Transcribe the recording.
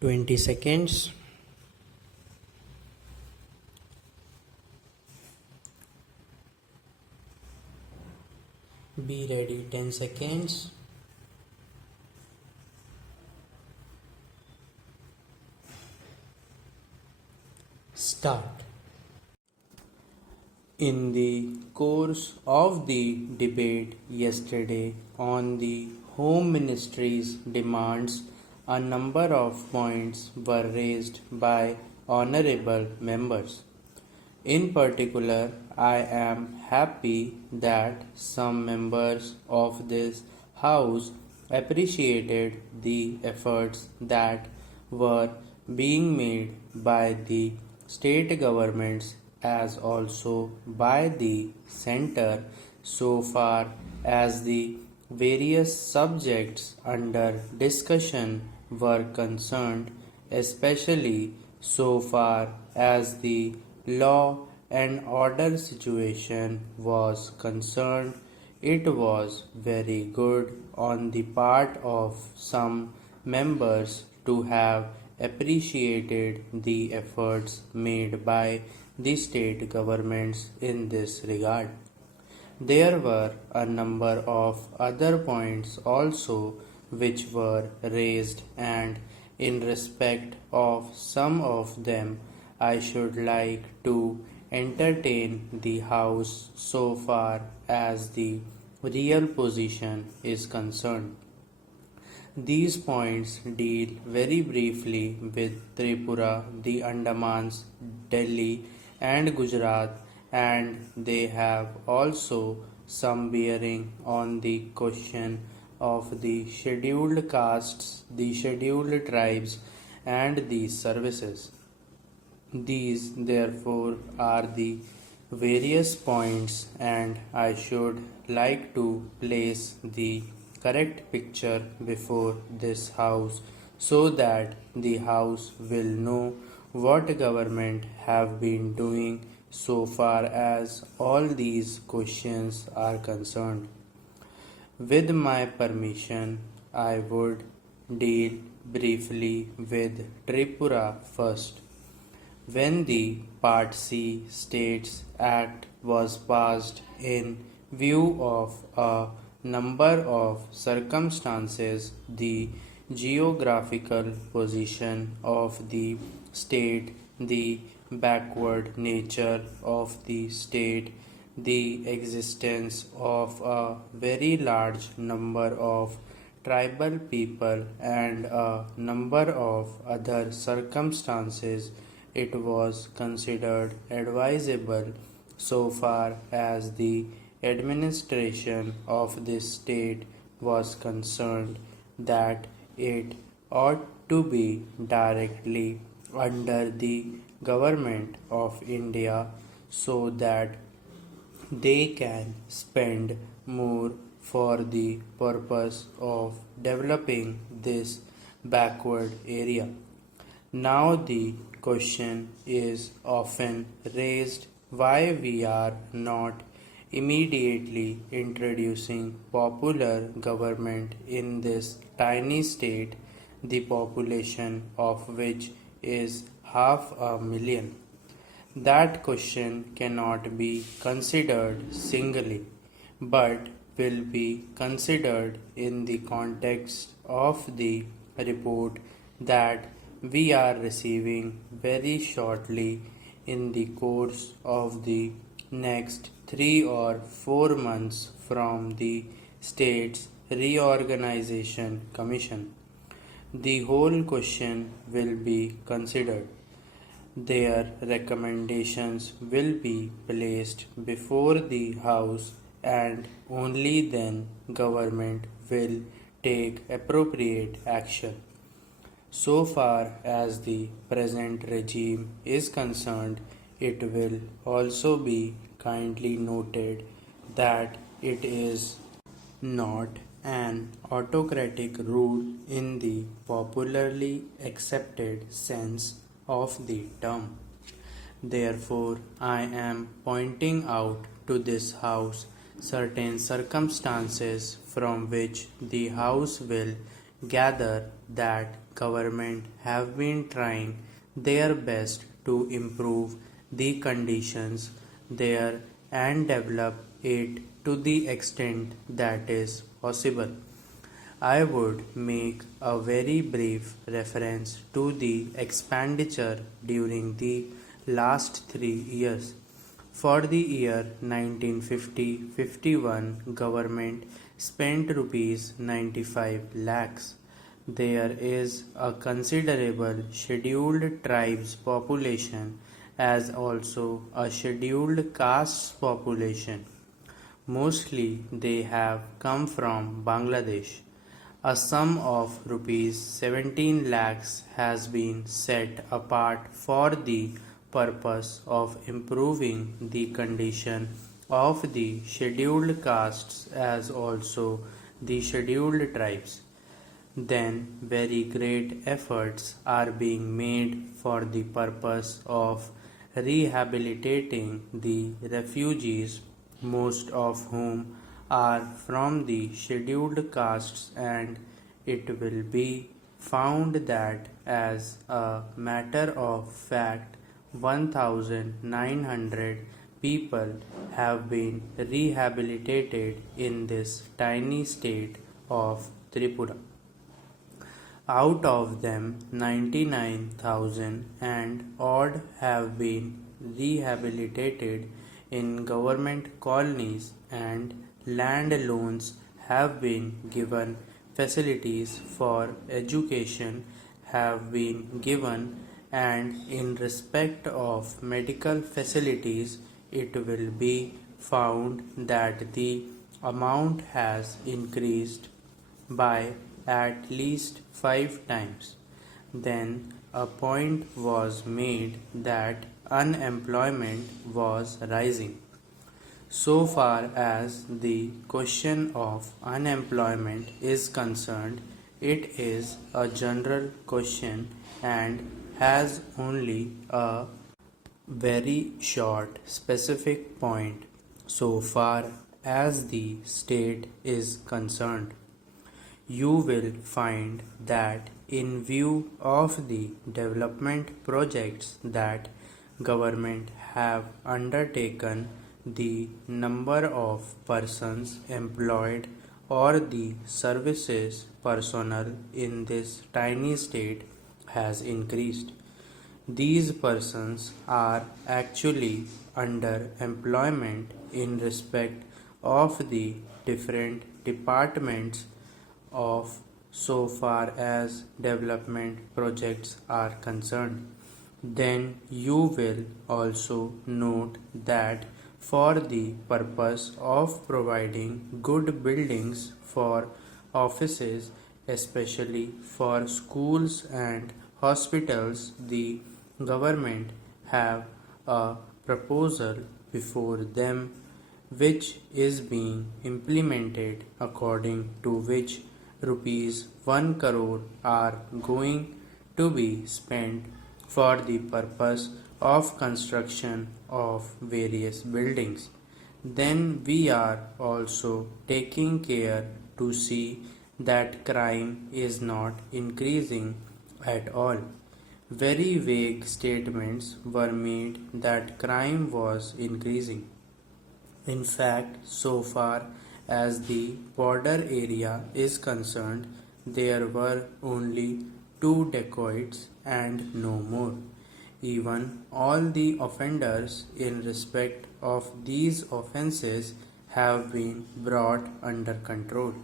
20 seconds. Be ready. 10 seconds. Start. In the course of the debate yesterday on the Home Ministry's demands, a number of points were raised by honorable members. In particular, I am happy that some members of this House appreciated the efforts that were being made by the state governments as also by the centre so far as the various subjects under discussion were concerned, especially so far as the law and order situation was concerned. It was very good on the part of some members to have appreciated the efforts made by the state governments in this regard. There were a number of other points also which were raised, and in respect of some of them, I should like to entertain the House so far as the real position is concerned. These points deal very briefly with Tripura, the Andamans, Delhi, and Gujarat, and they have also some bearing on the question of the scheduled castes, the scheduled tribes, and the services. These, therefore, are the various points, and I should like to place the correct picture before this House so that the House will know what government have been doing so far as all these questions are concerned. With my permission, I would deal briefly with Tripura first. When the Part C States Act was passed in view of a number of circumstances, the geographical position of the state, the backward nature of the state, the existence of a very large number of tribal people, and a number of other circumstances, it was considered advisable so far as the administration of this state was concerned that it ought to be directly under the government of India so that they can spend more for the purpose of developing this backward area. Now the question is often raised why we are not immediately introducing popular government in this tiny state, the population of which is 500,000. That question cannot be considered singly, but will be considered in the context of the report that we are receiving very shortly in the course of the next 3 or 4 months from the State's Reorganization Commission. The whole question will be considered. Their recommendations will be placed before the House, and only then government will take appropriate action. So far as the present regime is concerned, it will also be kindly noted that it is not an autocratic rule in the popularly accepted sense of the term. Therefore, I am pointing out to this House certain circumstances from which the House will gather that government have been trying their best to improve the conditions there and develop it to the extent that is possible. I would make a very brief reference to the expenditure during the last 3 years. For the year 1950-51, government spent rupees 95 lakhs. There is a considerable scheduled tribes population as also a scheduled castes population. Mostly they have come from Bangladesh. A sum of rupees 17 lakhs has been set apart for the purpose of improving the condition of the scheduled castes as also the scheduled tribes. Then very great efforts are being made for the purpose of rehabilitating the refugees, most of whom are from the scheduled castes, and it will be found that as a matter of fact 1900 people have been rehabilitated in this tiny state of Tripura. Out of them 99,000 and odd have been rehabilitated in government colonies, and land loans have been given, facilities for education have been given, and in respect of medical facilities it will be found that the amount has increased by at least 5 times. Then a point was made that unemployment was rising. So far as the question of unemployment is concerned, it is a general question and has only a very short specific point so far as the state is concerned. You will find that in view of the development projects that government have undertaken, the number of persons employed or the services personnel in this tiny state has increased. These persons are actually under employment in respect of the different departments of so far as development projects are concerned. Then you will also note that for the purpose of providing good buildings for offices, especially for schools and hospitals, the government have a proposal before them which is being implemented, according to which rupees 1 crore are going to be spent for the purpose of construction of various buildings. Then we are also taking care to see that crime is not increasing at all. Very vague statements were made that crime was increasing. In fact, so far as the border area is concerned, there were only 2 dacoits and no more. Even all the offenders in respect of these offences have been brought under control.